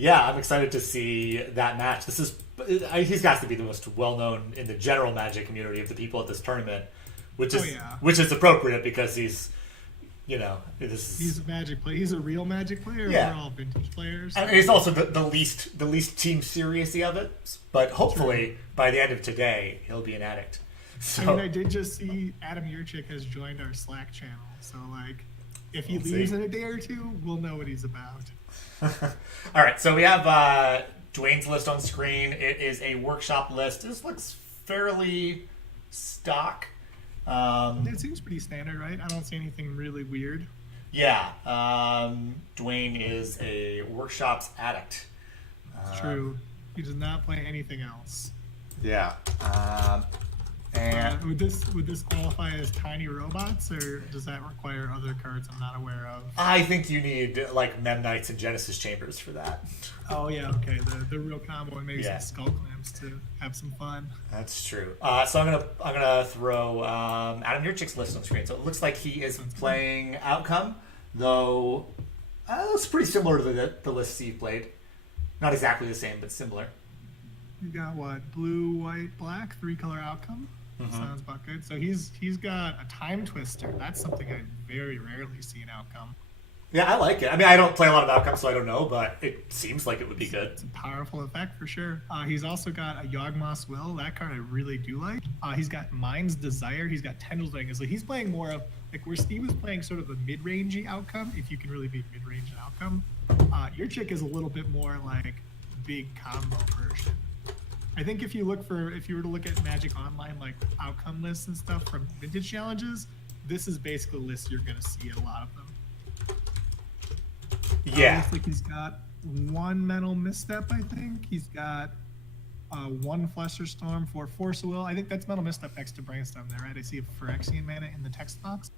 Yeah, I'm excited to see that match. He's got to be the most well-known in the general Magic community of the people at this tournament, which is appropriate because he's a Magic player. He's a real Magic player. Yeah. We're all vintage players. And he's also the least team seriously of it. But hopefully by the end of today, he'll be an addict. So I did just see Adam Yurchik has joined our Slack channel. So if he leaves in a day or two, we'll know what he's about. All right, so we have Dwayne's list on screen. It is a workshop list. This looks fairly stock. It seems pretty standard, right? I don't see anything really weird. Yeah, Dwayne is a workshops addict. True. He does not play anything else. Yeah. And would this qualify as tiny robots, or does that require other cards I'm not aware of? I think you need Mem Knights and Genesis Chambers for that. Oh yeah, okay, the real combo and maybe some skull clamps to have some fun. That's true. So I'm gonna throw Adam Yurchik's list on screen. So it looks like he is playing Outcome, though it's pretty similar to the lists he played. Not exactly the same, but similar. You got what? Blue, white, black, 3-color Outcome. Sounds about good. So he's got a Time Twister. That's something I very rarely see in Outcome. Yeah, I like it. I mean, I don't play a lot of Outcome, so I don't know, but it seems like it would be good. It's a powerful effect for sure. He's also got a Yawgmoth's Will. That card I really do like. He's got Mind's Desire. He's got Tendrils Dragon. So he's playing more of where Steve was playing sort of a mid-rangey Outcome, if you can really be mid-range in Outcome. Your chick is a little bit more big combo version. I think if you were to look at Magic Online outcome lists and stuff from vintage challenges, this is basically a list you're gonna see in a lot of them. Yeah. Looks like he's got 1 Mental Misstep, I think. He's got 1 Flusterstorm for Force of Will. I think that's Mental Misstep next to Brainstorm there, right? I see a Phyrexian mana in the text box.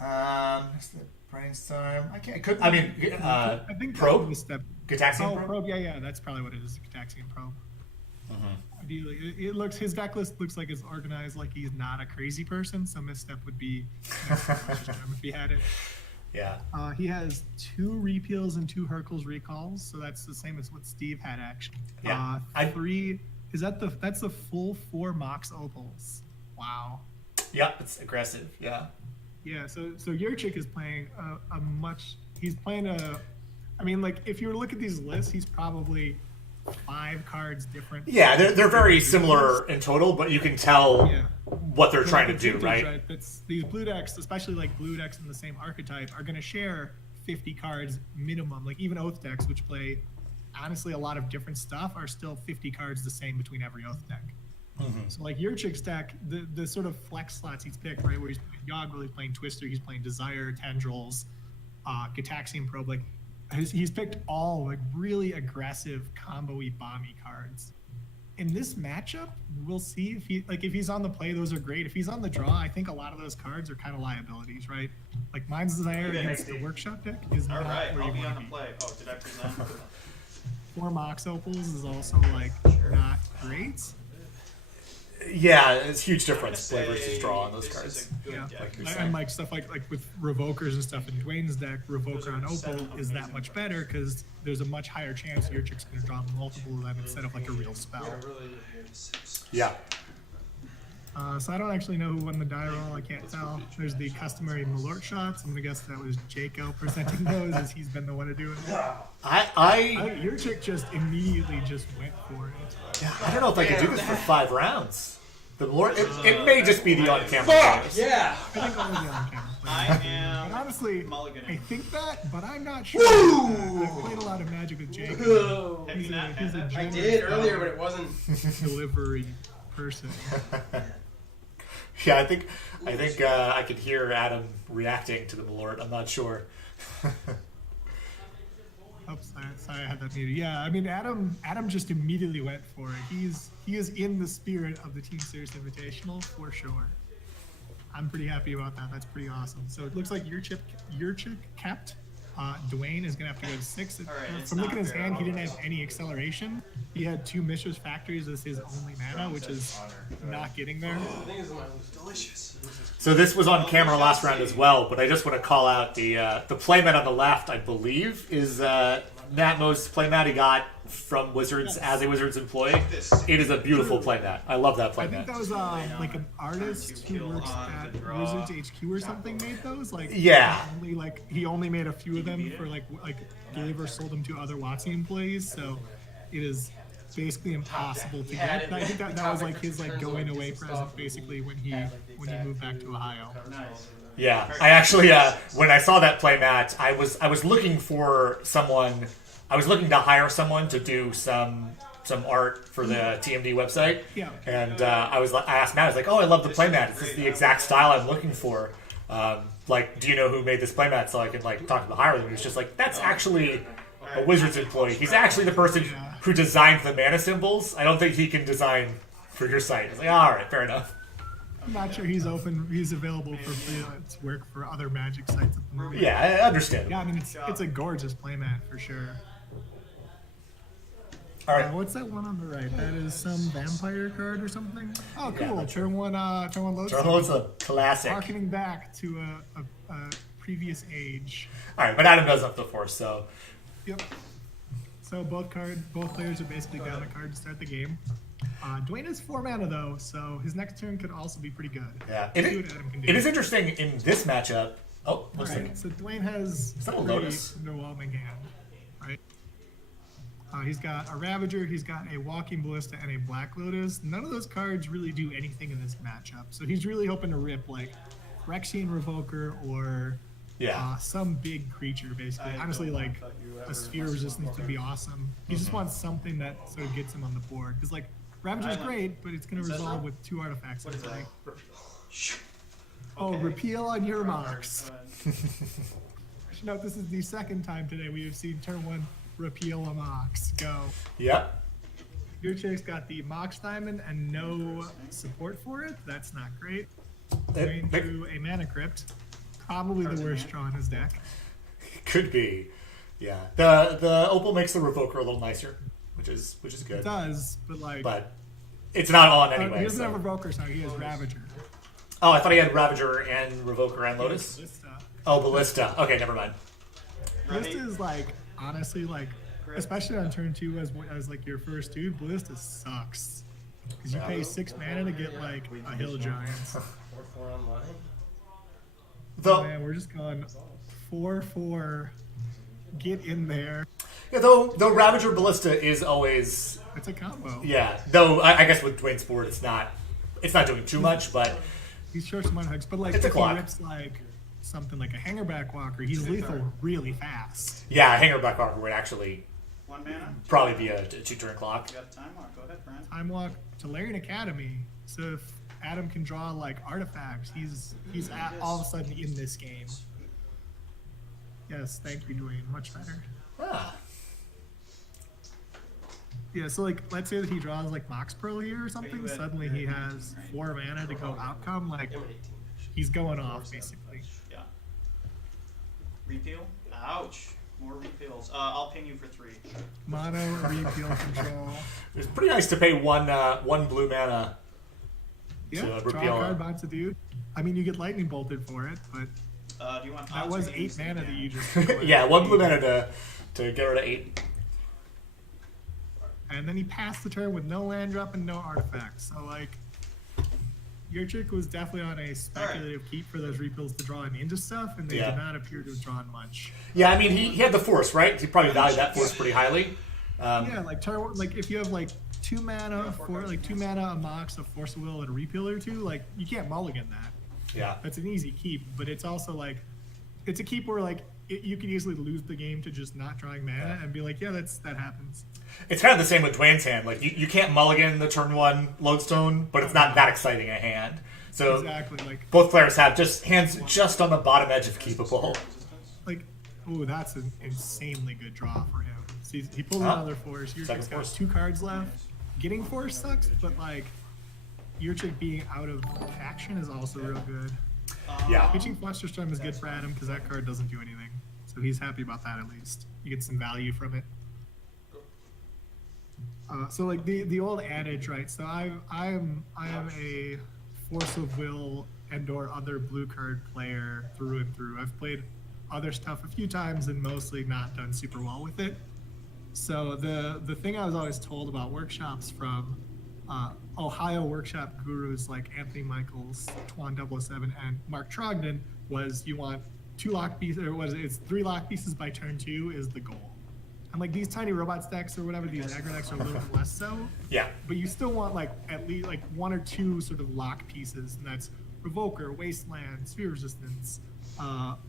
Next to Brainstorm. I think Probe. Misstep. Gitaxian Probe. Yeah, that's probably what it is. Gitaxian Probe. Ideally, his deck list looks like it's organized like he's not a crazy person, so Misstep would be if he had it. Yeah. He has 2 Repeals and 2 Hercules Recalls, so that's the same as what Steve had actually. Yeah. 3 that's the full 4 Mox Opals. Wow. Yeah, it's aggressive. Yeah. Yeah. So Yurchik is playing if you were to look at these lists, he's probably 5 cards different. Yeah, they're very similar in total, but you can tell what they're trying to do, right? These blue decks, especially blue decks in the same archetype, are going to share 50 cards minimum. Even Oath decks, which play honestly a lot of different stuff, are still 50 cards the same between every Oath deck. So Yurchik's deck, the sort of flex slots he's picked, right, where he's playing Yogg, he's playing Twister, he's playing Desire, Tendrils, Gitaxian Probe, he's picked all really aggressive combo-y bomby cards. In this matchup, we'll see if he's on the play, those are great. If he's on the draw, I think a lot of those cards are kind of liabilities, right? Mind's Desire against the workshop deck is not where you want to be. Play. Oh, did I present? 4 Mox Opals is also not great. Yeah, it's a huge difference, play versus draw on those cards. Yeah, and stuff like with Revokers and stuff in Dwayne's deck, Revoker on Opal is that much better because there's a much higher chance your chick's going to draw multiple of them instead of a real spell. Yeah. So I don't actually know who won the die roll. I can't tell. There's the customary Malort shots. I'm gonna guess that was Jaco presenting those, as he's been the one to do it. Your chick just immediately went for it. Yeah, I don't know if I could do this for 5 rounds. The Malort, it may just be the on-camera. Fuck yeah! I think only the on-camera. I am. But honestly, mulliganing. I think that, but I'm not sure. I've played a lot of Magic with Jaco. He's a I did earlier, but it wasn't delivery person. Yeah, I think I could hear Adam reacting to the Malort. I'm not sure. Sorry, I had that muted. Yeah, I mean, Adam just immediately went for it. He is in the spirit of the Team Series Invitational for sure. I'm pretty happy about that. That's pretty awesome. So it looks like your chick kept. Dwayne is going to have to go to 6. From looking at his hand, he didn't have any acceleration. He had 2 Mishra's Factories as his only mana, which is not getting there. delicious. So this was on camera last round as well, but I just want to call out the playmat on the left, I believe, is Natmos playmat he got from Wizards as a Wizards employee. It is a beautiful playmat. I love that I think playmat. that was like an artist who works at Wizards HQ or something made those. Like Yeah. he only made a few of them for like gave or sold them to other WotC employees. So it is basically impossible to get. And I think that was like his like going away present basically when he moved back to Ohio. Yeah, I actually when I saw that playmat, I was looking for someone. I was looking to hire someone to do some art for the TMD website. Yeah. And I asked Matt. I was like, "Oh, I love the playmat. Is this the exact style I'm looking for? Like, do you know who made this playmat so I can like talk to the hirer?" And he was just like, "That's actually a Wizards employee. He's actually the person who designed the mana symbols. I don't think he can design for your site." I was like, "All right, fair enough." I'm not sure he's available for freelance work for other Magic sites at the moment. Yeah, I understand. Yeah, I mean it's a gorgeous playmat for sure. All right. What's that one on the right? That is some vampire card or something. Oh, cool. Yeah. Turn one load. Journal's a classic. Harkening back to a previous age. All right, but Adam does up the force, so Yep. So both players are basically down a card to start the game. Dwayne has 4 mana though, so his next turn could also be pretty good. yeah. See what Adam can do. It is interesting in this matchup. Oh, looks Right. like So Dwayne has that a pretty Lotus? underwhelming hand, right? He's got a Ravager, he's got a Walking Ballista, and a Black Lotus. None of those cards really do anything in this matchup, so he's really hoping to rip like Phyrexian Revoker or some big creature, basically. Honestly, like a Sphere of Resistance would be awesome. He just wants something that sort of gets him on the board, because like Ravager's great, but it's going to resolve with 2 artifacts. What is that? Oh, repeal on your Mox. Should note this is the second time today we have seen turn 1 repeal a Mox. Go. Yep. Your chick's got the Mox Diamond and no support for it. That's not great. Going through a Mana Crypt. Probably the worst draw in his deck. Could be. Yeah. The Opal makes the Revoker a little nicer, which is good. It does, but like... But it's not on anyway. he doesn't so. have Revoker, so he has Ravager. Oh, I thought he had Ravager and Revoker and Lotus. Ballista. Oh, Ballista. Okay, never mind. Ballista is like, honestly, like, especially on turn 2 as like your first dude, Ballista sucks. Because you pay 6 mana to get like a Hill Giants. 4/4 online. Though, Man, we're just going 4/4. Get in there. yeah, though Ravager Ballista is always It's a combo. Though I guess with Dwayne's board it's not doing too much, but He's short some hugs, but like It's a if he clock. rips like something like a Hangerback Walker, he's lethal really fast. yeah, Hangerback Walker would actually 1 mana. probably be a 2-turn clock. You got time walk. Go ahead, Brent. Time Walk to Larian Academy. So if Adam can draw like artifacts, he's all of a sudden in this game. Yes, thank you, Dwayne. Much better. Ah, Yeah, so like let's say that he draws like Mox Pearl here or something, suddenly he has 4 mana to go outcome, like he's going off basically. Yeah. Repeal. Ouch. More repeals. I'll ping you for 3. Mono, repeal control. it's pretty nice to pay one blue mana. Yeah, To draw a repeal card, it. bounce a dude. I mean, you get lightning bolted for it, but Do you want? that was Todd 8 to mana use? that you just took away. Yeah, one blue mana to get rid of 8. And then he passed the turn with no land drop and no artifacts. So like, your chick was definitely on a speculative keep for those repeals to draw into stuff, and they Yeah. did not appear to have drawn much. Yeah, I mean he had the force, right? He probably valued that force pretty highly. Yeah, like like if you have like 2 mana for like 2 mana, a Mox, a Force of Will, and a repeal or 2, like you can't mulligan that. Yeah. That's an easy keep, but it's also like it's a keep where like you could easily lose the game to just not drawing mana and be like, yeah, that happens. It's kind of the same with Dwayne's hand. Like you can't mulligan the turn 1 lodestone, but it's not that exciting a hand. So Exactly, like both players have just hands just on the bottom edge of keepable. oh, that's an insanely good draw for him. So he pulled Huh? another force. Your Second chick's got force. 2 cards left. Getting force sucks, but like your chick being out of action is also real good. Yeah. Pitching Flusterstorm is good for Adam because that card doesn't do anything. So he's happy about that at least. You get some value from it. So like the old adage, right? So I am a Force of Will and or other blue card player through and through. I've played other stuff a few times and mostly not done super well with it. So the thing I was always told about workshops from Ohio workshop gurus like Anthony Michaels, Twan 007, and Mark Trogdon was you want 2 lock pieces, or it's 3 lock pieces by turn 2 is the goal. And like these tiny robot stacks or whatever, these aggro decks are a little bit less so. Yeah. But you still want like at least like 1 or 2 sort of lock pieces, and that's Revoker, Wasteland, Sphere Resistance,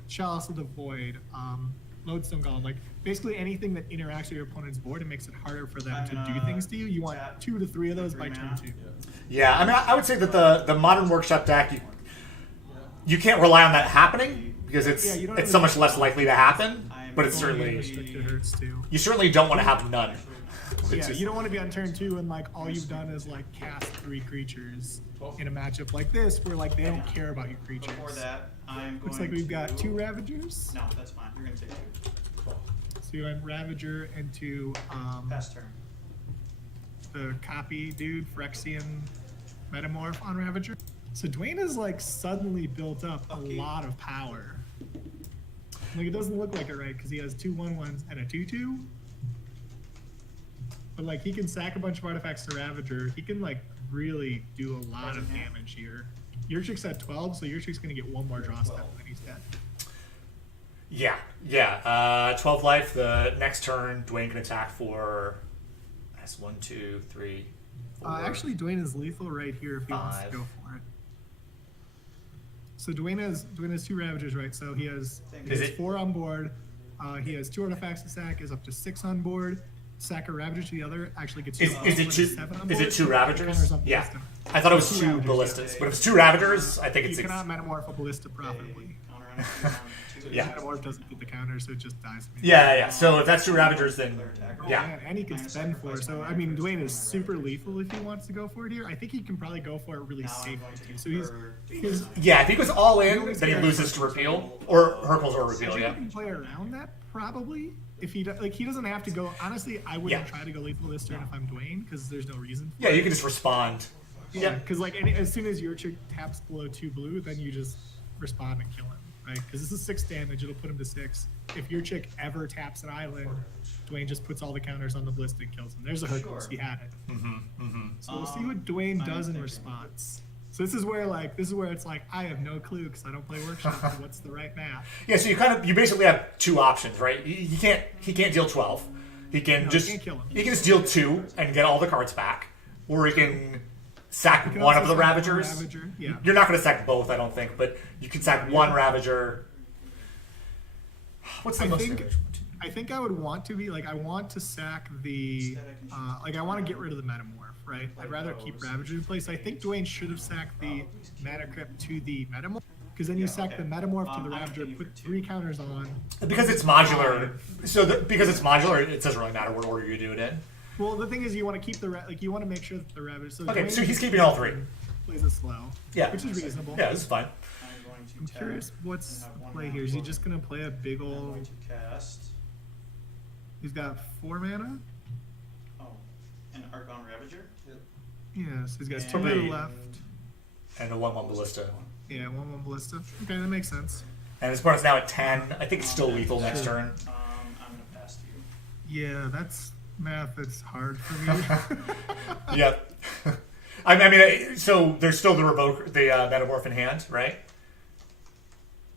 Chalice of the Void, Lodestone Golem, like basically anything that interacts with your opponent's board and makes it harder for them to do things to you. You want 2 to 3 of those by turn 2. Yeah, I mean, I would say that the modern workshop deck, you can't rely on that happening because it's so much less likely to happen. But it's certainly Restricted hurts too. you certainly don't want to have none. Yeah, you don't want to be on turn 2 and like all you've done is like cast 3 creatures in a matchup like this where like they don't care about your creatures. Before that, I'm going Looks like we've got 2 Ravagers. No, that's fine. You're going to take 2. So you went Ravager into Pass turn. the copy dude, Phyrexian Metamorph on Ravager. So Dwayne has like suddenly built up a lot of power. Like it doesn't look like it right because he has 2 1/1s and a 2/2. But like he can sack a bunch of artifacts to Ravager. He can like really do a lot of damage here. Your chick's at 12, so your chick's gonna get 1 more draw step and then he's dead. Yeah. 12 life. The next turn, Dwayne can attack for. That's 1, 2, 3, 4. Actually, Dwayne is lethal right here if he wants to 5. go for it. So Dwayne has 2 Ravagers, right? So he has Is it- 4 on board. He has 2 artifacts to sack. Is up to 6 on board. Sack a Ravager to the other actually gets Is you it to 2? 7 on Is board. it 2 Ravagers? Counters on Yeah. Ballista. I thought it was 2 Ravagers, ballistas, but if it's 2 Ravagers, I think it's You 6. cannot Metamorph a Ballista profitably. Counter on it, on 2. Yeah. Metamorph doesn't get the counter, so it just dies. Yeah. So if that's 2 Ravagers, then Oh, yeah. man, and he can spend 4. So I mean, Dwayne is super lethal if he wants to go for it here. I think he can probably go for it really Now I'm safely going to too. So he's Yeah, if he goes all in, then he loses to repeal or Hercules or I repeal. think Yeah. he can play around that probably. If he he doesn't have to go. Honestly, I wouldn't Yeah. try to go lethal this turn if I'm Dwayne because there's no reason. Yeah, you can just respond. Yeah, because like as soon as your chick taps below 2 blue, then you just respond and kill him, right? Because this is 6 damage. It'll put him to 6. If your chick ever taps an island, Dwayne just puts all the counters on the Ballista and kills him. There's a Hercules. He had it. So we'll see what Dwayne does in response. So this is where it's like I have no clue because I don't play workshop. So what's the right map? Yeah, so you basically have 2 options, right? He can't deal 12. He can No, just he can't kill him. he can just deal 2 and get all the cards back, or he can sack can one also of the sack one Ravagers. Ravager, yeah. You're not going to sack both, I don't think, but you can sack one Ravager. What's the most damage? I think I would want to be like I want to sack the like I want to get rid of the Metamorph, right? I'd rather keep Ravager in place. I think Dwayne should have sacked the Mana Crypt to the Metamorph because then you sack the Metamorph to the Ravager, put 3 counters on. Because it's modular. Because it's modular, it doesn't really matter what order you do it in. Well, the thing is, you want to keep the you want to make sure that the Ravager. So Okay, Dwayne so he's keeping all 3. Plays it slow. Yeah. which is reasonable. Yeah, this is fine. I'm going to I'm tap. curious what's I have the 1 play mana here. Is he board. just gonna play a big I'm ol'? going to cast. He's got 4 mana. Oh, an Argon Ravager. Yeah, so he's got And- 2 mana left. And a 1/1 Ballista. Yeah, 1/1 Ballista. Okay, that makes sense. And his opponent's now at 10. I think it's still lethal next turn. I'm gonna pass to you. Yeah, that's math that's hard for me. Yeah. I mean, so there's still the Metamorph in hand, right?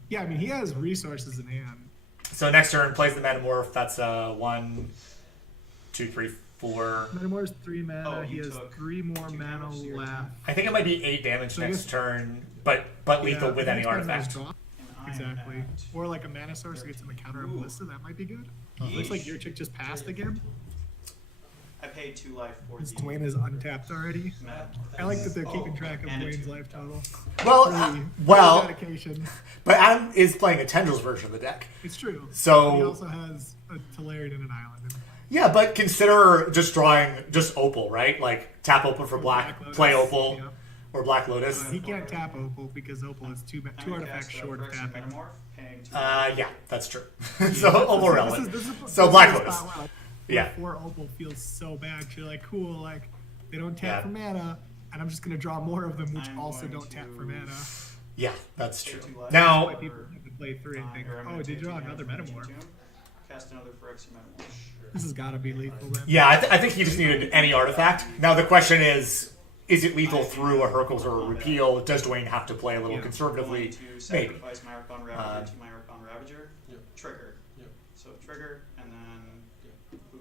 Yeah, I mean, he has resources in hand. So next turn, plays the Metamorph. That's 1, 2, 3, 4. Metamorph's 3 mana. Oh, he you has took 3 more 2 mana damage to your left. turn. I think it might be 8 damage So I next guess- turn, but lethal Yeah, with I any think it's artifact. draw. And I am Exactly. at- Or like a mana source that gets in the counter of Ballista. That might be good. Looks like your chick just passed again. I paid 2 life for Since the Dwayne is untapped already. map. I like that they're keeping track of And a Dwayne's 2. life total. Well, Really, well, dedication. but Adam is playing a Tendrils version of the deck. It's true. So- But he also has a Tolarian and an island. In play. Yeah, but consider just drawing just Opal, right? Like tap Opal for black, Lotus. play Opal, Yeah. or Black Lotus. He can't tap Opal because Opal is 2 I'm gonna artifacts cast short of Phyrexian tapping. Metamorph, paying 2. Yeah, that's true. So Opal relevant. This is So Black this is Lotus. spot where, Yeah. 4 Opal feels so bad. 'Cause you're like, cool, like they don't tap Yeah. for mana, and I'm just gonna draw more of them, which I'm also going don't tap for to- mana. Yeah, that's true. Pay 2 life. Now, Why people have to play 3 and think, Or I'm oh, gonna did you take draw 2 another damage from Metamorph? Tomb, cast another Phyrexian Metamorph. This has got to be lethal then. Yeah, I think he just needed any artifact. Now the question is it lethal through a Hercules or a repeal? Does Dwayne have to play a little conservatively? Going to Maybe. sacrifice my Archon Ravager to my Archon Ravager. Yep. Trigger. Yep. So trigger, and then boop.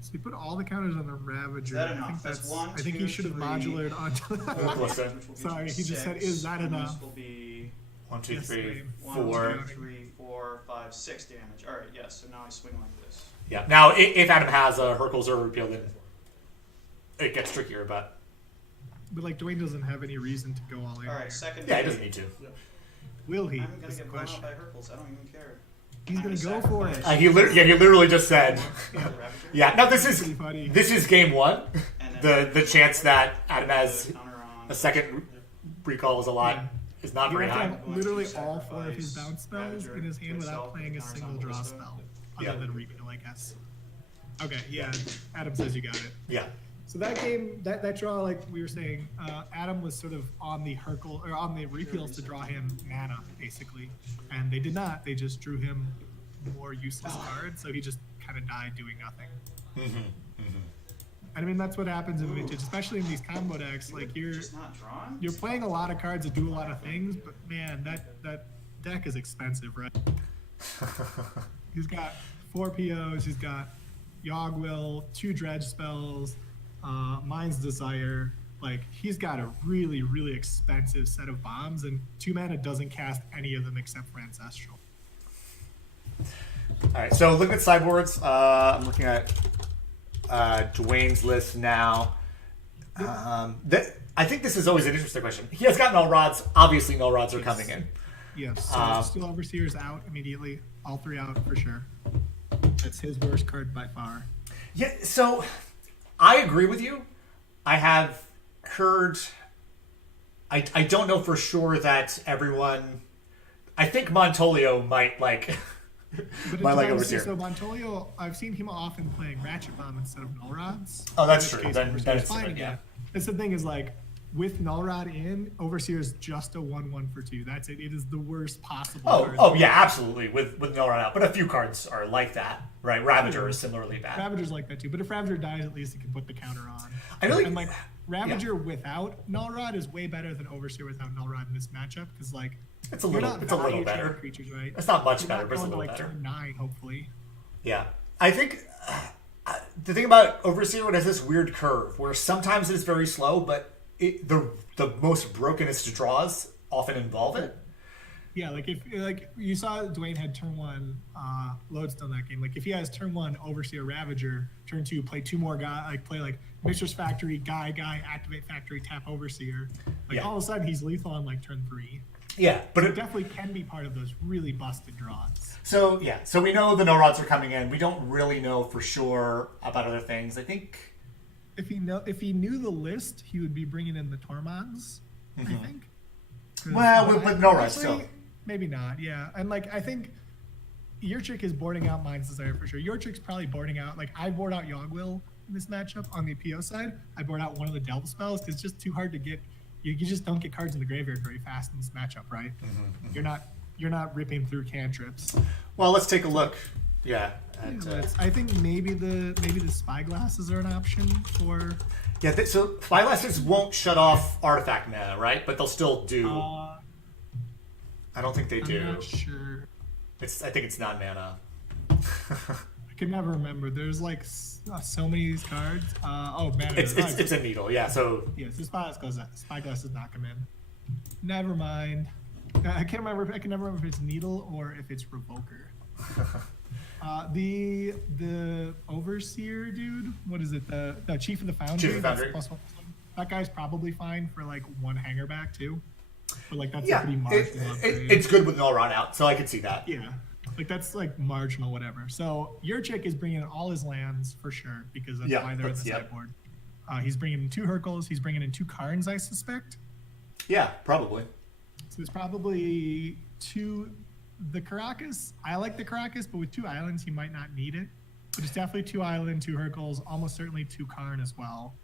So you put all the counters on the Ravager. that I enough? think That's one, I think two, you should have three. modulated onto that. Listen. Which will get Sorry, you he just said, six, "Is that and enough?" This will be 1, 2, Yes, 3, Dwayne. 4. 1, 2, 3, 4, 5, 6 damage. All right, yes. So now I swing like this. Yeah. Now if Adam has a Hercules or a repeal, then it gets trickier. But But like Dwayne doesn't have any reason to go all in. All there. right, second. yeah, he phase. doesn't need to. Will he? I'm gonna Is the get blown out question. by Hercules. I don't even care. He's I'm gonna gonna go for it. sacrifice He literally just said. the Ravager, Yeah. No, Pretty funny. this is game one. and then The chance that Adam the has counter on a second recall is a lot. Yeah. Is not You very have to high. have literally all 4 of his bounce spells in his hand without playing a single draw spell, other Yeah. than repeal, I guess. Okay, yeah. Adam says you got it. Yeah. So that game, that draw, like we were saying, Adam was sort of on the Hercule or on the repeals to draw him mana, basically, and they did not. They just drew him more useless cards, so he just kind of died doing nothing. And I mean that's what happens in Vintage, especially in these combo decks. Like just not drawn. you're playing a lot of cards that do a lot of things, but man, that deck is expensive, right? He's got 4 POs. He's got Yogwill, 2 dredge spells, Mind's Desire. Like he's got a really, really expensive set of bombs, and 2 mana doesn't cast any of them except for Ancestral. All right. So looking at sideboards, I'm looking at Dwayne's list now. I think this is always an interesting question. He has got null rods. Obviously, null rods are coming in. Yes. So Steel Overseer's out immediately. All 3 out for sure. That's his worst card by far. Yeah. So I agree with you. I have heard. I don't know for sure that everyone. I think Montolio might like. But My leg it's overseer. So Montolio, I've seen him often playing Ratchet Bomb instead of Null Rods. Oh, that's In true. which case, Then Overseer's it's fine different, again. yeah. That's the thing is like with Null Rod in, Overseer is just a 1/1 for 2. That's it. It is the worst possible. card. Oh yeah, absolutely. With null rod out, but a few cards are like that, right? Ravager is similarly bad. Ravager's like that too. But if Ravager dies, at least he can put the counter on. I really And like Ravager without Null Rod is way better than Overseer without Null Rod in this matchup because like It's a you're little. not It's a little value better. trading creatures, right? It's not much You're better, not but it's a going little to like better. turn 9, hopefully. Yeah, I think the thing about Overseer, it has this weird curve where sometimes it's very slow, but the most brokenest draws often involve it. Yeah, like if like you saw Dwayne had turn 1 Lodestone that game. Like if he has turn 1 Overseer Ravager, turn 2 play 2 more guy, like play like Mistress Factory, guy, activate Factory, tap Overseer. Like Yeah. all of a sudden he's lethal on like turn 3. Yeah, but So it definitely can be part of those really busted draws. so we know the no rods are coming in. We don't really know for sure about other things. I think. If he knew the list, he would be bringing in the Tormogs, I think. 'Cause- Well, but with no rods actually, still. Maybe not, yeah. And like I think your chick is boarding out Mind's Desire for sure. Your chick's probably boarding out. Like I board out Yogwill in this matchup on the PO side. I board out one of the Delve spells because it's just too hard to get. You just don't get cards in the graveyard very fast in this matchup, right? You're not ripping through cantrips. Well, let's take a look. Yeah. At, I think maybe the spyglasses are an option for. yeah. So spyglasses won't shut off artifact mana, right? But they'll still do. I don't think they do. I'm not sure. I think it's non mana. I can never remember. There's like so many of these cards. Mana. It's a needle. Yeah. So Yes, the spyglass does not come in. Never mind. I can never remember if it's needle or if it's revoker. The overseer dude. What is it? The chief of the foundry. Chief of the that's Foundry. +1. That guy's probably fine for like 1 hanger back too. But like that's a yeah, pretty marginal upgrade. it's good with null rod out, so I can see that. Yeah. Like that's like marginal, whatever. So your chick is bringing in all his lands for sure because that's Yeah, why they're in the that's- yeah. sideboard. He's bringing in 2 Hercules. He's bringing in 2 Karns, I suspect. Yeah, probably. So there's probably 2. The Caracas, I like the Caracas, but with 2 islands, he might not need it. But it's definitely 2 island, 2 Hercules, almost certainly 2 Karn as well.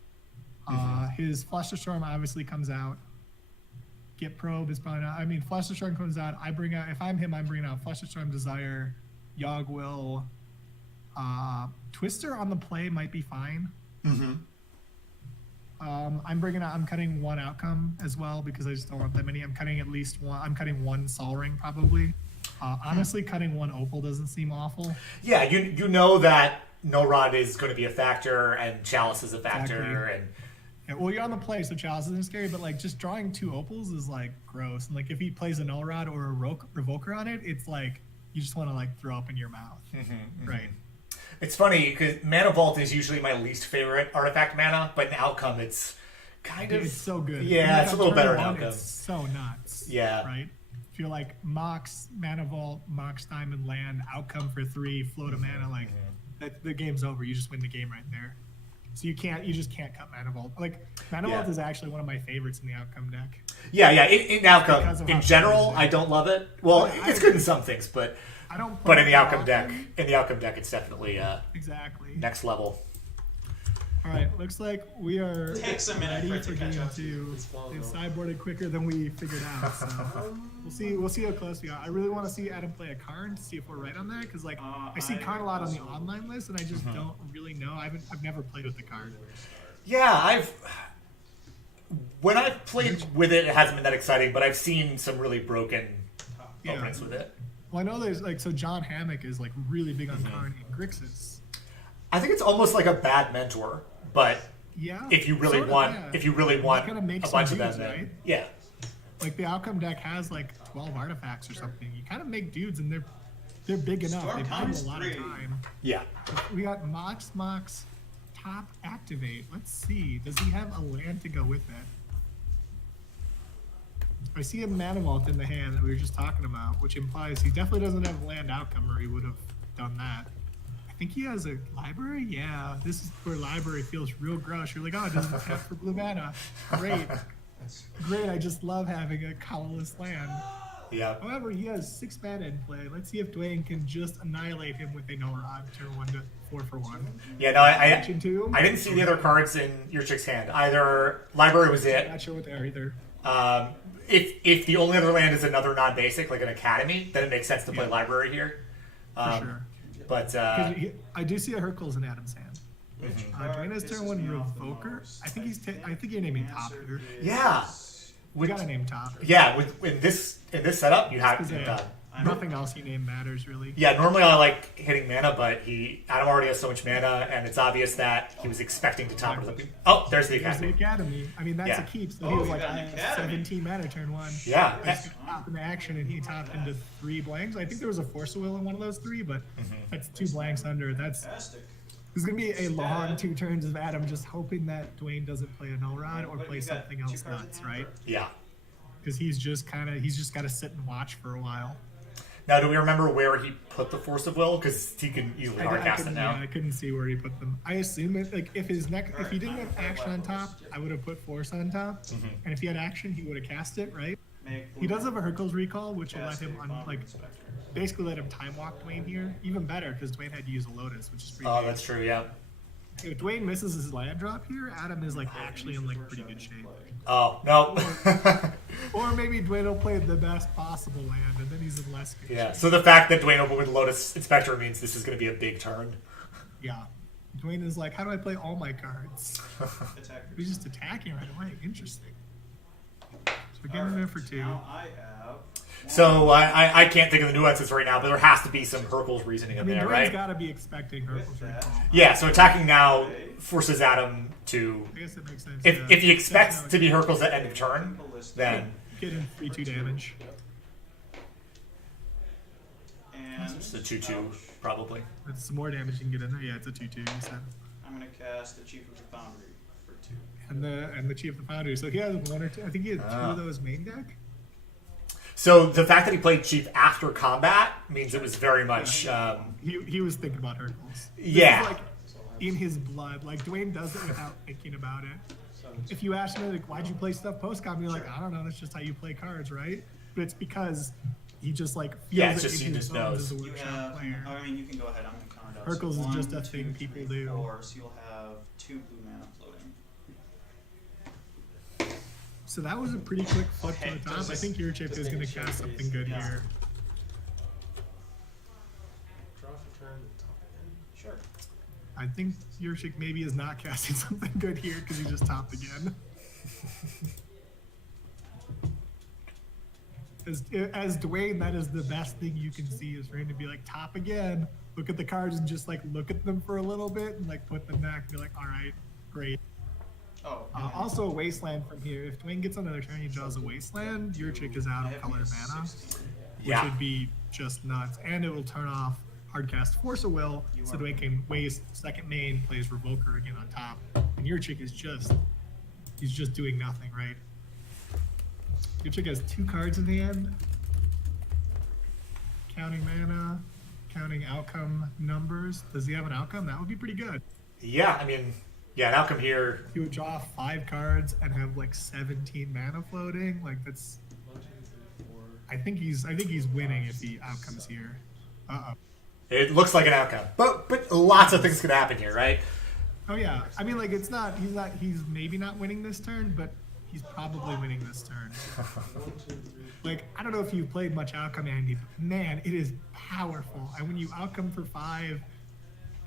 His Flush the Storm obviously comes out. Get Probe is probably not. I mean, Flush the Storm comes out. If I'm him, I'm bringing out Flush the Storm, Desire, Yogg will. Twister on the play might be fine. Mm-hmm. I'm cutting one outcome as well because I just don't want that many. I'm cutting at least one. I'm cutting one Sol Ring probably. Honestly, cutting one Opal doesn't seem awful. Yeah, you know that No Rod is going to be a factor and Chalice is a factor, Exactly. and Yeah, well, you're on the play, so Chalice isn't scary, but like just drawing two Opals is like gross. And like if he plays a Null Rod or a Revoker on it, it's like you just want to like throw up in your mouth. Right. it's funny because Mana Vault is usually my least favorite artifact mana, but in Outcome it's kind of It's so good. Yeah, And it's a on little turn better in one, Outcome. It's so nuts. Yeah. Right? If you're like Mox, Mana Vault, Mox Diamond Land, Outcome for 3, float a mana, like the game's over. You just win the game right there. So you just can't cut Mana Vault. Like Mana Yeah. Vault is actually one of my favorites in the Outcome deck. Yeah. In Outcome, Because of in how general, good it is. I don't love it. Well, it's good in some things, but I don't. but play in the it Outcome often. deck, it's definitely Exactly. next level. All right, looks like we are Takes a minute ready for it to for catch game up. 2. long It's though. sideboarded quicker than we figured out. So we'll see how close we are. I really want to see Adam play a Karn to see if we're right on that because like I see Karn a lot on the online list and I just don't really know. I've never played with the Karn. Yeah, when I've played with it, it hasn't been that exciting, but I've seen some really broken Yeah. opponents with it. Well, I know there's like so John Hammock is like really big on Karn and Grixis. I think it's almost like a bad mentor, but Yeah. if you really sort of, want, yeah. if you really want Kinda make a some bunch of them, dudes, then right? yeah, Like the Outcome deck has like 12 artifacts or something. You kind of make dudes and they're big enough. Storm They buy them times a lot 3. of time. yeah. We got Mox top activate. Let's see. Does he have a land to go with it? I see a Mana Vault in the hand that we were just talking about, which implies he definitely doesn't have land outcome or he would have done that. I think he has a library? Yeah. This is where library feels real gross. You're like, oh, it doesn't tap for blue mana. Great. Great. I just love having a colorless land. Yeah. However, he has 6 mana in play. Let's see if Dwayne can just annihilate him with a no rod, turn 1 to 4 for 1. Yeah, no, Action 2. I didn't see the other cards in your chick's hand. Either library was it. Not sure what they are either. If the only other land is another non-basic, like an academy, then it makes sense to play Yeah. library here. For sure. But 'Cause I do see a Hercules in Adam's hand. Dwayne has Pisses turn 1 me off the Revoker. most. I think you're naming Top here. yeah, We gotta name Top. yeah, with in this setup, you have Because, to. nothing else you name matters really. Yeah, normally I like hitting mana, but Adam already has so much mana, and it's obvious that he was expecting to top it. Oh, there's the There's the academy. Academy. I mean, that's Yeah. a keep. So Oh, he was you like, got I an have Academy. 17 mana turn 1. Yeah, He's gonna top into action, and he topped into 3 blanks. I think there was a Force of Will in one of those 3, but that's 2 blanks under. Fantastic. There's gonna be a long 2 turns of Adam just hoping that Dwayne doesn't play a null rod or But play you got something 2 else cards in nuts, hand, right? yeah. Because he's just got to sit and watch for a while. Now, do we remember where he put the Force of Will? Because he can easily hard cast it couldn't, now. yeah, I couldn't see where he put them. I assume it like if he didn't have action on top, I would have put Force on top, and if he had action, he would have cast it, right? He does have a Hercules recall, which will let him basically let him time walk Dwayne here. Even better because Dwayne had to use a Lotus, which is pretty. Oh, good. that's true. Yeah. If Dwayne misses his land drop here, Adam is like actually in like pretty good shape. Oh no. Or maybe Dwayne will play the best possible land, and then he's in less good Yeah. shape. So the fact that Dwayne opened with Lotus Inspector means this is going to be a big turn. Yeah. Dwayne is like, how do I play all my cards? Attacker. He's just attacking right away. Interesting. So we're getting there for 2. Now I have. So I can't think of the nuances right now, but there has to be some Hercules reasoning I in mean, there, Dwayne's right? got to be expecting Hercules that. recall. Yeah. So attacking now forces Adam to. I guess that makes sense. If he expects That's to be Hercules at end of turn, then get in 3/2 damage. And it's a 2/2 probably. That's some more damage you can get in there. Yeah, it's a 2/2. You said. I'm going to cast the Chief of the Foundry for 2. And the Chief of the Foundry. So he has 1 or 2. I think he had 2 of those main deck. So the fact that he played Chief after combat means it was very much. He was thinking about Hercules. This Yeah. is like in his blood. Like Dwayne does it without thinking about it. If you ask me like, why'd you play stuff post-com? You're like, I don't know. That's just how you play cards, right? But it's because he just like feels Yeah, it's it just in he his just bones knows. as a You workshop have. player. I mean, you can go ahead. I'm going to count it out. Hercules is So just a 1, thing 2, people 3, do. 4, so you'll have 2 blue mana floating. So that was a pretty quick flip Okay, to the top. does I this- think your chip does is going to make it cast showcase? something good Yeah. here. I think Yurchik maybe is not casting something good here because he just topped again. As Dwayne, that is the best thing you can see is for him to be like, top again, look at the cards and just like look at them for a little bit and like put them back and be like, all right, great. Oh, Also a wasteland from here. If Dwayne gets another turn, he draws a wasteland. Yurchik is out I of have color used mana, 16. which Yeah. would be just nuts. And it will turn off Hardcast Force of Will, so Dwayne can waste second main, plays Revoker again on top. And Yurchik is he's just doing nothing, right? Yurchik has 2 cards in hand. Counting mana, counting outcome numbers. Does he have an outcome? That would be pretty good. Yeah, I mean, yeah, an outcome here. He would draw 5 cards and have like 17 mana floating. Like that's. I think he's winning if he outcomes here. It looks like an outcome, but lots of things could happen here, right? Oh yeah. I mean, like he's maybe not winning this turn, but he's probably winning this turn. Like, I don't know if you've played much outcome, Andy, but man, it is powerful. And when you outcome for 5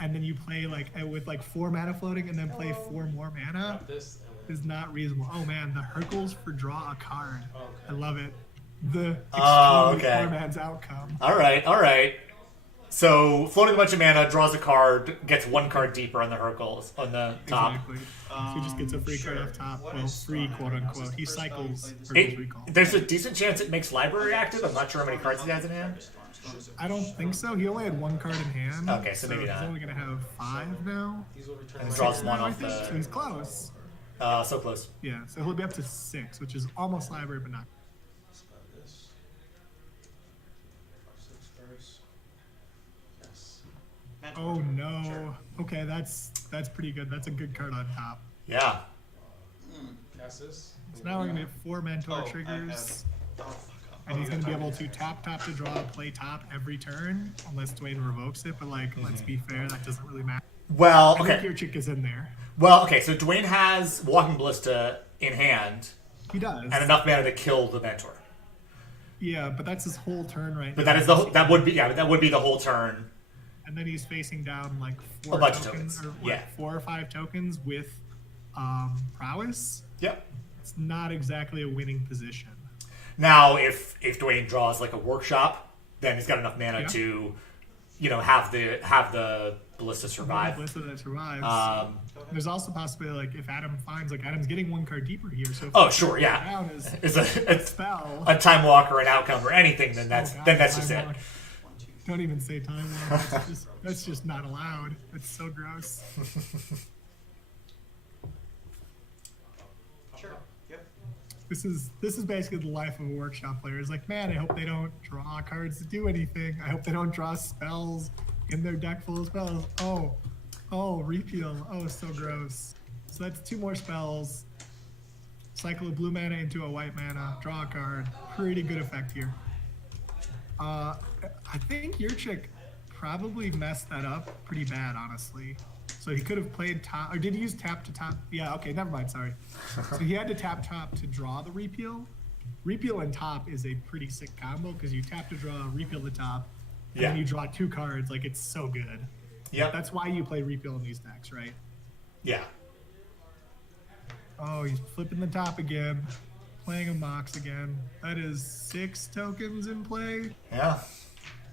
and then you play like with like 4 mana floating and then play 4 more mana is not reasonable. Oh man, the Hercules for draw a card. I love it. The okay. 4 man's outcome. All right. So floating a bunch of mana, draws a card, gets 1 card deeper on the Hercules on the top. Exactly. So he just gets a free card off top. What Well, is free fun? quote This is unquote. the He first time we cycles played this Hercules It, recall. there's a decent chance it makes library active. I'm not sure how many cards he has in hand. I don't think so. He only had 1 card in hand. Okay, so maybe he's not. only gonna have 5 now. And draws 1 I off think so. the. He's close. So close. Yeah, so he'll be up to 6, which is almost library, but not. Oh no. Okay, that's pretty good. That's a good card on top. Yeah. So now we're gonna get 4 mentor triggers, and he's gonna be able to tap to draw, play top every turn, unless Dwayne revokes it. But like, let's be fair, that doesn't really matter. Well, I think okay. your chick is in there. Well, okay. So Dwayne has Walking Ballista in hand He does. and enough mana to kill the mentor. Yeah, but that's his whole turn right But now. that would be the whole turn. And then he's facing down like A 4 bunch of tokens, tokens. or Yeah. 4 or 5 tokens with prowess. Yep. It's not exactly a winning position. Now, if Dwayne draws like a workshop, then he's got enough mana Yeah. to, have the ballista survive. Ballista that survives. Um, There's also a possibility, like, if Adam finds, like, Adam's getting 1 card deeper here, so if Oh, the sure, card yeah. down is is a spell. time walk or an outcome or anything, then that's Oh, God, then that's just time it. walk. Don't even say time walk. That's just not allowed. It's so gross. Sure. Yep. This is basically the life of a workshop player. It's like, man, I hope they don't draw cards to do anything. I hope they don't draw spells in their deck full of spells. Oh, repeal. Oh, so gross. So that's 2 more spells. Cycle a blue mana into a white mana. Draw a card. Pretty good effect here. I think your chick probably messed that up pretty bad, honestly. So he could have played top, or did he use tap to top? Yeah, okay, never mind, sorry. So he had to tap top to draw the repeal. Repeal and top is a pretty sick combo because you tap to draw, repeal the top, and then Yeah. you draw 2 cards. Like, it's so good. Yep. That's why you play repeal in these decks, right? Yeah. Oh, he's flipping the top again. Playing a Mox again. That is 6 tokens in play. Yeah.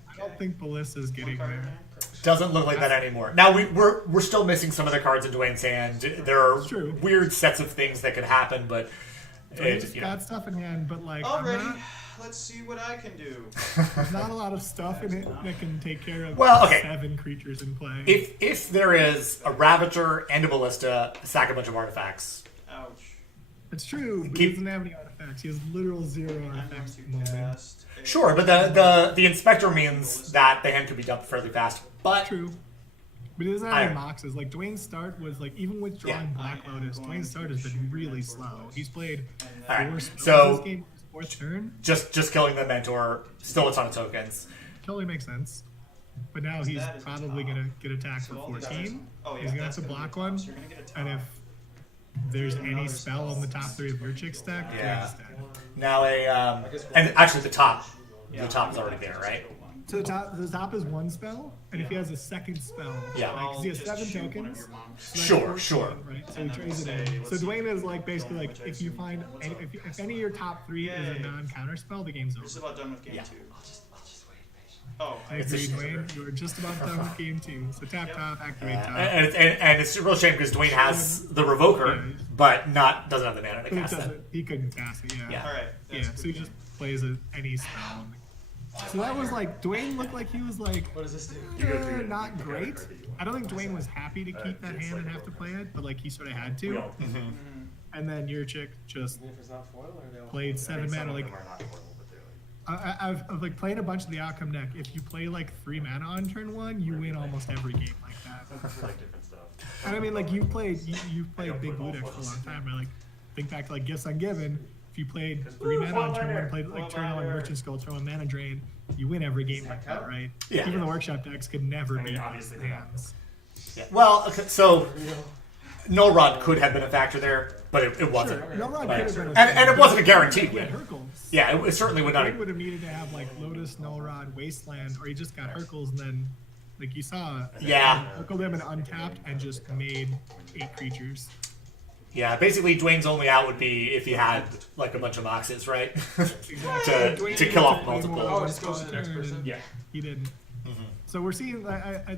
I don't think Ballista's getting there. Doesn't look like that anymore. Now we're still missing some of the cards in Dwayne's hand. There are True. weird sets of things that could happen, but He's got stuff in hand, but like, Alrighty. Let's see what I can do. there's not a lot of stuff in it that can take care of Well, okay. 7 creatures in play. if there is a Ravager and a Ballista, sack a bunch of artifacts. Ouch. It's true, but Keep- he doesn't have any artifacts. He has literal 0 I'm going artifacts to at the moment. cast a- Sure, but the Inspector means that the hand could be dumped fairly fast. But True. But he doesn't have I- any Moxes. Like, Dwayne's start was, like, even with drawing Yeah. Black I am Lotus, going Dwayne's start to has been shoot really my slow. torch. He's played And All right, 4 spells so- this game, his 4th turn. just killing the Mentor, still a ton of tokens. Totally makes sense. But now he's that is probably top. going to get attacked So for all these 14. Oh, yeah, He's going to have that's to gonna be block top, one. so you're gonna get a And top. if there's any spell on the top 3 of your chick's deck, Yeah. Dwayne's dead. Now and actually the top Yeah. is already there, right? So the top is one spell, and if he has a second spell, Yeah. like, 'cause he has Just 7 shoot one of tokens. your monks. So that's Sure, 14, sure. Right, so he And then trades it say, in. let's So see, Dwayne is like basically like which I if you assume find what's any, up? if any of your top 3 is a Yay. non-counter spell, the game's We're just over. about done with game Yeah. 2. I'll just wait patiently. Oh, I It's a agree, shame. Dwayne. You were just about done with game 2. So tap Yep. top, activate top. And it's a real shame because Dwayne has the Revoker, but doesn't have the mana to But it cast that. doesn't. He couldn't cast it. Yeah. Yeah. all right. Yeah. That's So he good. just plays any spell. So that was like Dwayne looked like he was like What does this do? not great. I don't think Dwayne was happy to keep that hand and have to play it, but like he sort of had to. And then your chick just Even if it's not foil, or they all played 7 mana. Like I've like played a bunch of the outcome deck. If you play like 3 mana on turn 1, you win almost every game like that. And I mean, like you've played big blue decks for a long time, right? Like think back to like Gifts Ungiven. If you played 3 mana on turn 1, played like turn 1 Merchant Skull, turn 1 Mana Drain, you win every game like that, right? Yeah. Even the workshop decks could never beat obviously those hands. Yeah. Well, okay, so Null Rod could have been a factor there, but it wasn't. No, Rod Like, could have been and it wasn't a guaranteed Yeah, win. Hercules. Yeah, it certainly would not. Dwayne would have needed to have like Lotus, Null Rod, Wasteland, or he just got Hercules and then, like you saw, Yeah. Hercules him and untapped and just made 8 creatures. Yeah, basically Dwayne's only out would be if he had like a bunch of Moxes, right? to kill off multiple. Oh, it just goes to the next person? Yeah. He didn't. So we're seeing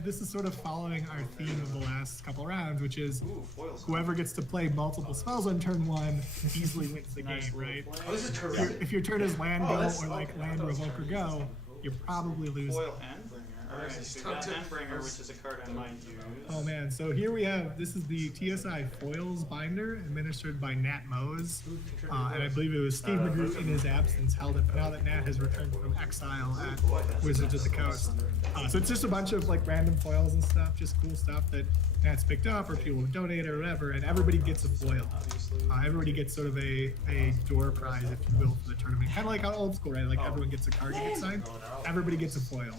this is sort of following our theme of the last couple rounds, which is Ooh, foils. whoever gets to play multiple spells on turn 1 easily wins the Nice game, little right? flame. Oh, this is If your- terrific. If your turn is land Oh, go that's- or like okay, land that was revoke or very go, interesting. you're probably losing. Foil Endbringer. Alright, Nice. so we got Endbringer, which is a card I might use. Oh man, so here we have, this is the TSI Foils binder administered by Nat Mose. And I believe it was Steve McGrew in his absence held it, but now that Nat has returned from exile at Wizards of the Coast. So it's just a bunch of like random foils and stuff, just cool stuff that Nat's picked up or people have donated or whatever, and everybody gets a foil. Everybody gets sort of a door prize, if you will, for the tournament. Kind of like how old school, right? Like everyone gets a card to get signed. Everybody gets a foil.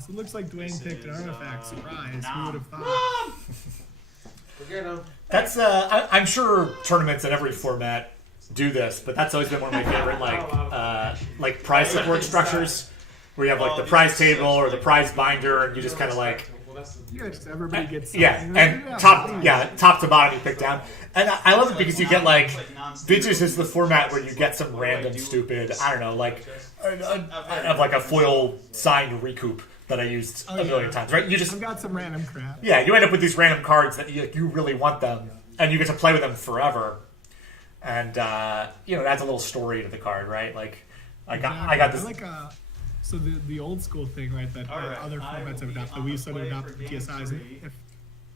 So it looks like Dwayne picked an artifact. Surprise! Who would have thought? Forget him. That's I'm sure tournaments in every format do this, but that's always been one of my favorite like prize support structures, where you have like the prize table or the prize binder, and you just kind of like Well, that's the Yeah, just everybody gets. yeah, something. and top to bottom you pick down, and I love it because you get like Vintage is the format where you get some random stupid I don't know like I have like a foil signed recoup that I used a million times, right? You just I've got some random crap. yeah, you end up with these random cards that you really want them, and you get to play with them forever. And it adds a little story to the card, right? Like, I got this. I like so the old school thing, right? That Alright, other I formats will have be adopted. on We the sort of play adopted for the game TSIs.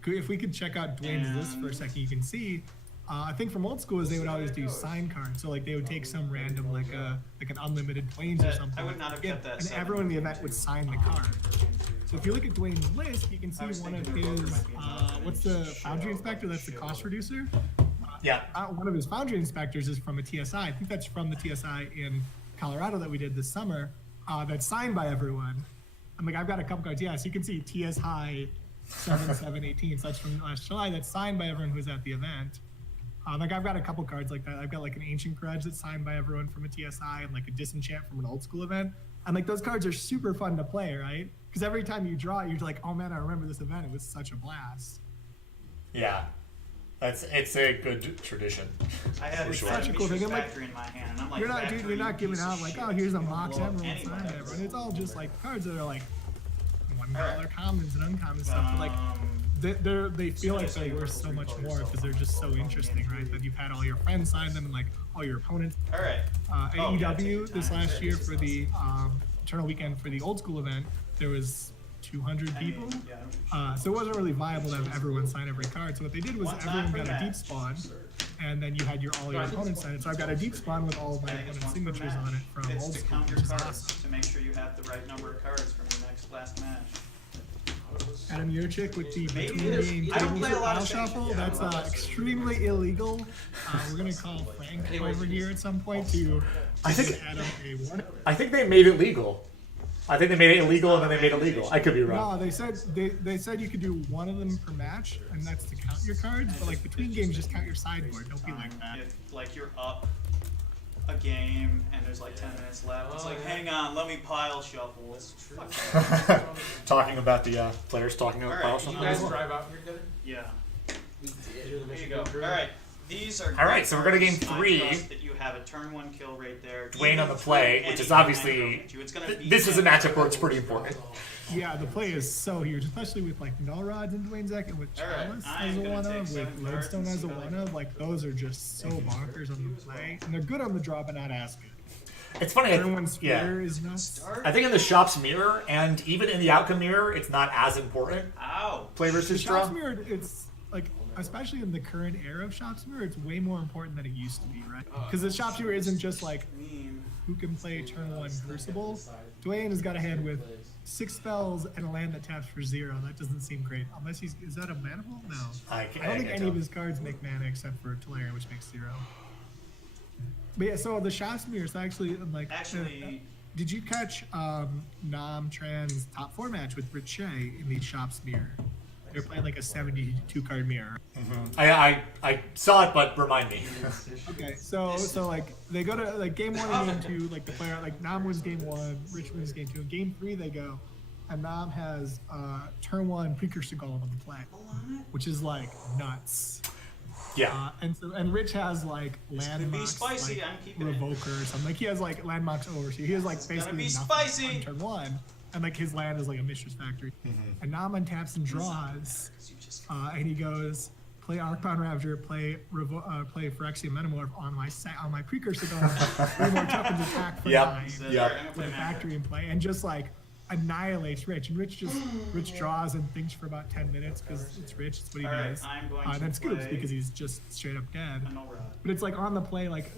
three. If we could check out Dwayne's list for a second, you can see. I think from old school is they would always do sign cards. So like they would take some random like an unlimited planes or That- something. I would not have Yeah, kept that and seven. everyone in the event would sign the card. So if you look at Dwayne's list, you can see one of his what's the Foundry Inspector? That's the cost reducer. Yeah, One of his Foundry Inspectors is from a TSI. I think that's from the TSI in Colorado that we did this summer. That's signed by everyone. I'm like, I've got a couple cards. Yeah, so you can see TSI 7718. So that's from last July. That's signed by everyone who's at the event. Like I've got a couple cards like that. I've got like an Ancient Grudge that's signed by everyone from a TSI, and like a Disenchant from an old school event. And like those cards are super fun to play, right? Because every time you draw it, you're like, oh man, I remember this event. It was such a blast. yeah. It's a good tradition. I had For the sure. Such a cool thing. I'm like, Factory in my hand, and I'm like, You're not, dude. Factory, You're not giving piece of out like, shit. oh, here's a Doesn't Mox blow up Emerald anybody. signed by everyone. It's all just like cards that are like $1 Alright. commons and uncommon stuff. But like they feel like they're worth so much more because they're just so interesting, right? That you've had all your friends sign them and like all your opponents. All right. At Oh, yeah, take your AEW this time. last year for the Eternal Weekend for the old school event, there was 200 people. So it wasn't really viable to have everyone sign every card. So what they did was One time everyone for got a that. deep spawn, and then you had all your opponents sign it. So I've got a deep spawn with all of my I think it's opponents' one per signatures match. on it from It's old to school, count your which is cards awesome. to make sure you have the right number of cards from your last match. Adam Yurchik with the Maybe between it is. game I don't tables play a lot file of shuffle. things. That's extremely illegal. We're gonna call Frank over here at some point to I think- give Adam a warning. I think they made it legal. I think they made it illegal and then they made it legal. I could be wrong. No, they said you could do one of them per match, and that's to count your cards. But like between games, just count your sideboard. Don't be like that. If like you're up a game and there's like 10 minutes left. It's like, hang on, let me pile shuffle. It's fucking Talking about the players talking about All right, pile you shuffle. You guys drive out here together? yeah. We did. Here you go. All right, these are. All right, great so we're gonna game cards. I 3. trust that you have a turn 1 kill right there. Dwayne Even on the through play, which any is obviously damage you. It's gonna be this is a matchup where it's pretty important. Yeah, the play is so huge, especially with like null rods in Dwayne's deck and with All right, Chalice I as am a gonna one take of, 7 with cards Lodestone and as a see what I one can of, like those are just so bonkers on the play, and they're good on the draw, but not as good. It's funny. Everyone's Yeah. spear is nuts. I think in the shop's mirror and even in the outcome mirror, it's not as important. Ow. Play The versus draw. Shops Mirror, it's like, especially in the current era of Shops Mirror, it's way more important than it used to be, right? Because the Shops Mirror isn't just like Mean. who can play turn 1 Crucible. Dwayne has got a hand with 6 spells and a land that taps for 0. That doesn't seem great. Unless is that a mana pool? No. I I don't think any of his cards make mana except for Tolarian, which makes 0. But yeah, so the Shops Mirror is actually like. Actually, did you catch Nam Tran's top 4 match with Rich Shea in the Shops Mirror? They're playing like a 72 card mirror. I saw it, but remind me. Okay, so like they go to like game 1 and game 2, like the player like Nam wins game 1, Rich wins game 2. In game 3 they go, and Nam has turn 1 Precursor Golem on the play, which is like nuts. Yeah. And Rich has like could be landmarks, spicy, like I'm keeping it. Revoker or something. Like he has like landmarks over, so he has like gonna basically be nothing spicy. on turn 1, and like his land is like a Mistress Factory. And Nam untaps and draws, and he goes play Arcbound Ravager, play Phyrexian Metamorph on my Precursor Golem, 3 more tokens attack for Yep. 9. Yep. I'm gonna With play a Magic. factory in play, and just like annihilates Rich, and Rich draws and thinks for about 10 minutes because it's Rich, it's what he All right, does. I'm going to Then scoops play because he's just straight up dead. a null rod. But it's like on the play, like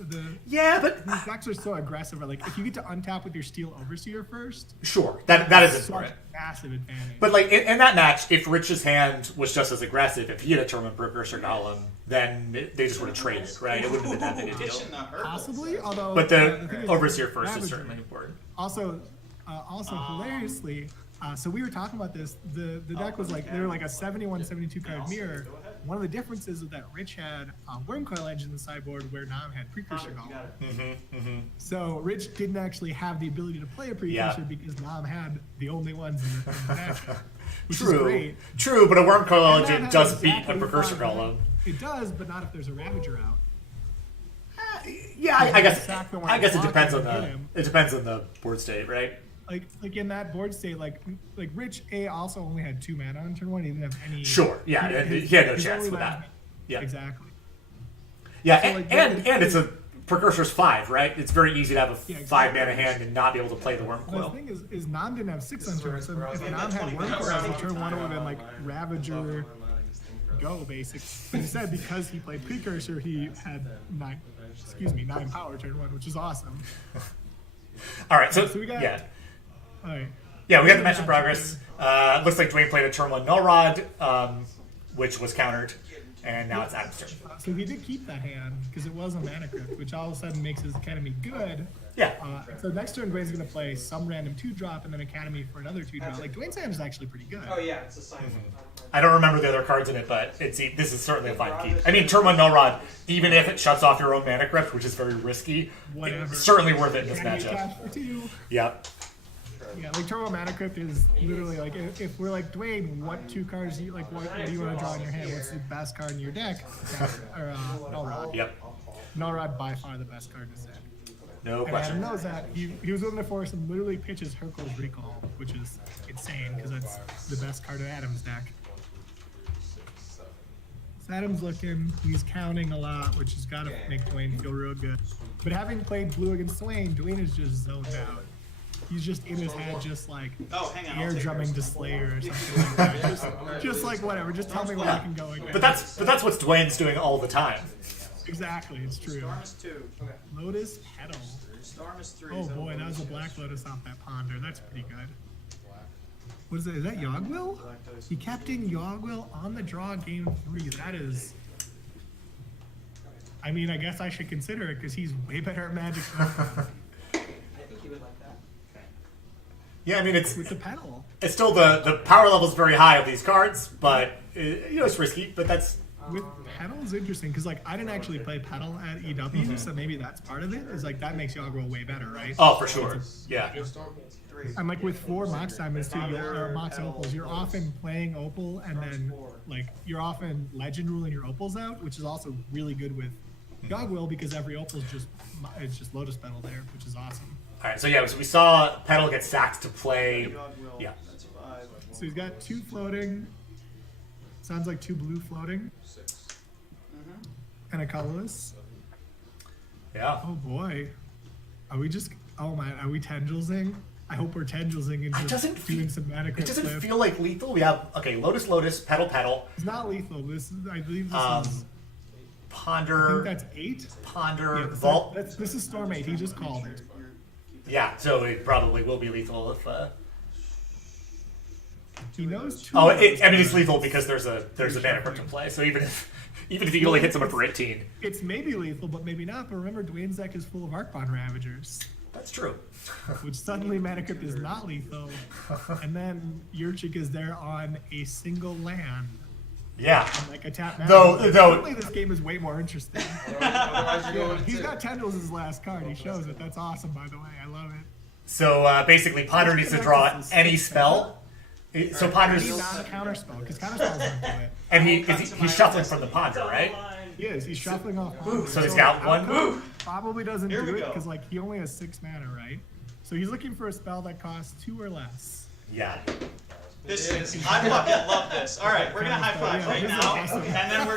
Yeah, but these decks are so aggressive. Like if you get to untap with your Steel Overseer first, sure, that is such important. massive advantage. But like in that match, if Rich's hand was just as aggressive, if he had a Termin Precursor Golem, then they just would have traded, right? It wouldn't have been that big a deal. Ditching the hurdle. possibly, although But thing the is, Overseer first is Ravager- certainly important. Also hilariously, so we were talking about this. The deck was like they were like a 71, 72 card mirror. One of the differences is that Rich had Wormcoil Edge in the sideboard where Nam had Precursor You Golem. got it. So Rich didn't actually have the ability to play a Precursor because Nam had the only ones in the deck, which is True, great. true, but a Wormcoil And that Engine has does beat exactly a Precursor fine, Golem. It does, but not if there's a Ravager out. Yeah, I guess Attack the one I guess it block depends and on hit the him. it depends on the board state, right? Like in that board state, like Rich also only had 2 mana on turn 1. He didn't have any. Sure, yeah, and he had no his chance only with land- that. Yeah, Exactly. yeah, So, like, and it's a Precursor's 5, right? It's very easy to have a Yeah, 5 exactly. mana hand and not be able to play the The Wormcoil. thing is Nam didn't have 6 on turn, so if Yeah, Nam that's had 20 Wormcoil minutes. on turn 1, it would have been like Ravager go basic. But instead, because he played Precursor, he had 9 power turn 1, which is awesome. All right, so So we got- yeah, All right. yeah, we got the match in progress. Looks like Dwayne played a turn 1 Null Rod, which was countered, and now it's Adam's turn. So he did keep that hand because it was a mana crypt, which all of a sudden makes his Academy good. Yeah, So next turn, Dwayne's going to play some random 2-drop and then Academy for another 2-drop. Like, Dwayne's hand is actually pretty good. Oh yeah, it's a sign. I don't remember the other cards in it, but this is certainly a fine keep. I mean, turn 1 Null Rod, even if it shuts off your own Mana Crypt, which is very risky, Whatever. it's certainly worth it in this Academy matchup. attack for 2. Yep. Yeah, like Turbo Mana Crypt is literally like if we're like Dwayne, what 2 cards do you like? What do you want to draw in your hand? What's the best card in your deck? Or Null Rod. Yep. Null Rod by far the best card in his deck. No And Adam question. knows that. He was willing to force him literally pitch his Hercules Recall, which is insane because that's the best card of Adam's deck. So Adam's looking, he's counting a lot, which has got to make Dwayne feel real good. But having played blue against Dwayne, Dwayne is just zoned out. He's just in his head, just like Oh, hang on. air I'll take drumming yours. to Slayer or something like that. Just like whatever, just tell me where I can go again. But that's what Dwayne's doing all the time. Exactly, it's true. Storm is 2. Lotus Petal. Storm is 3. Oh boy, that was a Black Lotus off that Ponder. That's pretty good. What is that? Is that Yogwill? He kept in Yogwill on the draw game 3. That is. I mean, I guess I should consider it because he's way better at Magic than I am. I think he would like that. Yeah, I mean it's With the pedal. still the power level is very high of these cards, but it's risky. But that's with Pedal is interesting because like I didn't actually play Pedal at EW, so maybe that's part of it. Is like that makes y'all grow way better, right? Oh, for sure. Yeah. And like with 4 Mox Diamonds too, or Mox Opals, you're often playing Opal and then like you're often Legend ruling your Opals out, which is also really good with Dogwill because every Opal's just Lotus Petal there, which is awesome. All right. So yeah, so we saw Petal get sacked to play. Dogwill, Yeah. that's 5. So he's got 2 floating. Sounds like 2 blue floating. And a colorless. Yeah. Oh boy. Are we just? Oh my! Are we Tendrelsing? I hope we're Tendrelsing and It just doesn't doing feel. some mana It crypt doesn't flip. feel like lethal. We have Lotus, Lotus, Petal, Petal, It's not lethal. This is, I believe, this is. I think Ponder, that's 8. Ponder, Yeah, Vault. this is Storm 8. He just called it. Yeah. So it probably will be lethal if. He knows 2. Oh, of those I mean it's cards. lethal because there's a mana crypt in play. So even if you only hit someone for 18, It's maybe lethal, but maybe not. But remember, Dwayne's deck is full of Arcbond Ravagers, that's true. which suddenly mana crypt is not lethal, and then Yurchik is there on a single land. Yeah. Like a tap mana. Though- Suddenly this game is way more interesting. Otherwise, you go He's into got Tendrils as his last card. He shows it. That's awesome, by the way. I love it. So basically, Ponder needs to draw any spell. So Ponder's Any non-counterspell, because counterspells don't do it. and he's shuffling from the Ponder, right? He is. He's shuffling off. So he's got one. Outcome probably doesn't Here do we it go. because like he only has 6 mana, right? So he's looking for a spell that costs 2 or less. Yeah. This is, I fucking love this. All right, we're gonna high five Yeah, right this is now, awesome. and then we're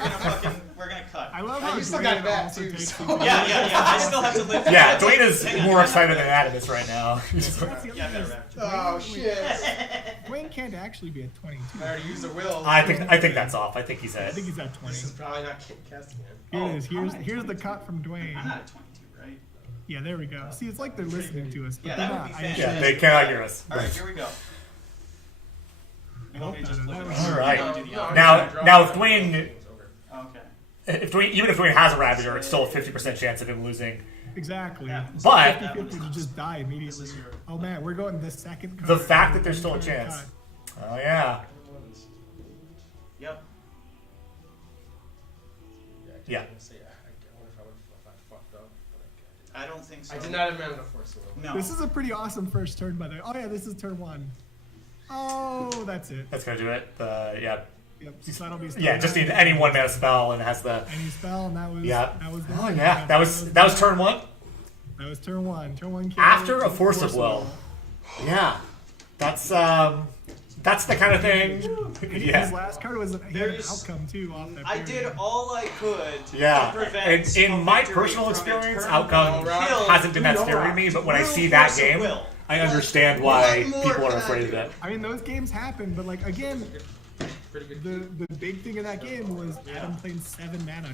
gonna cut. I love how you still Dwayne got that also too, takes so- the- Yeah. I still have to live. Yeah. Dwayne is Hang on, more hang on. excited than Adamus right now. That's the other Yeah, I thing is better Oh Dwayne- shit! Dwayne can't actually be at 22. I already used the will. I think that's off. I think he's I at. think he's at 20. This is probably not casting it. Here it is. Oh, Here's the cut from Dwayne. I'm not at 22, right? Yeah, there we go. See, it's like they're listening to us, but Yeah, they're that would not. be I just- Yeah, they cannot hear us. All right, here we go. You want me to just look at All this? All right. Or do the other? Now if Dwayne, Okay. even if Dwayne has a Ravager, it's still a 50% chance of him losing. Exactly. Yeah. But 50-50 to just die immediately. Oh man, we're going the second card. the fact that there's still a Third chance. cut. Oh yeah. Yep. Yeah. I wonder if I fucked up. But I don't think so. I did not amend the force of will. No. This is a pretty awesome first turn, by the way. Oh yeah, this is turn 1. Oh, that's it. That's gonna do it. Yeah. Yep. So that'll be Yeah. Just need any 1 mana spell and it has the. any spell, and that was Yeah. that was the Oh one. yeah. That was turn 1. That was turn 1. Turn 1 killed, After a Force of Will. Yeah. That's the kind of thing. His Yeah. last card was he had an There's- outcome too off that. I period. did all I could Yeah. to prevent In a my victory personal from a experience, turn outcome one kill hasn't been that scary to me, but when I through see that force of game, will. I understand why What more people are can I afraid of do? it. I mean, those games happen, but like again, Pretty good. the big thing in that game was Adam playing 7 mana